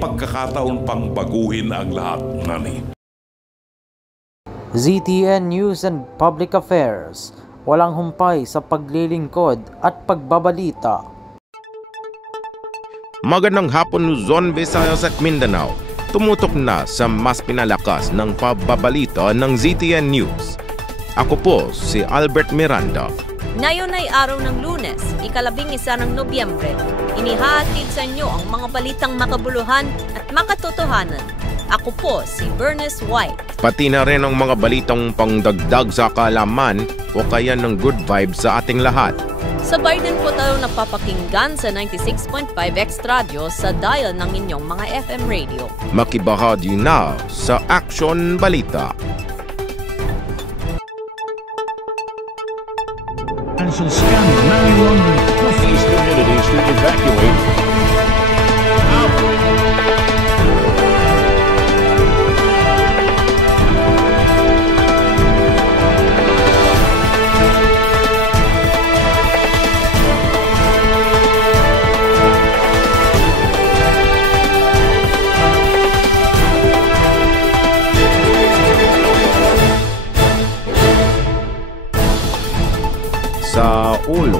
pagkakataon pang baguhin ang lahat, Nani. ZTN News and Public Affairs, walang humpay sa paglilingkod at pagbabalita. Magandang hapon, Luzon, Visayas at Mindanao. Tumutok na sa mas pinalakas ng pagbabalita ng ZTN News. Ako po si Albert Miranda. Ngayon ay araw ng Lunes, ika-11 ng Nobyembre. Inihahatid sa inyo ang mga balitang makabuluhan at makatotohanan. Ako po si Bernice White. Pati na rin ang mga balitang pangdagdag sa kaalaman o kaya ng good vibes sa ating lahat. Sabay din po tayo napapakinggan sa 96.5 Extra Radio sa dial ng inyong mga FM radio. Makibahagi na sa Action Balita. Some scandal money laundering these communities to evacuate sa ulo.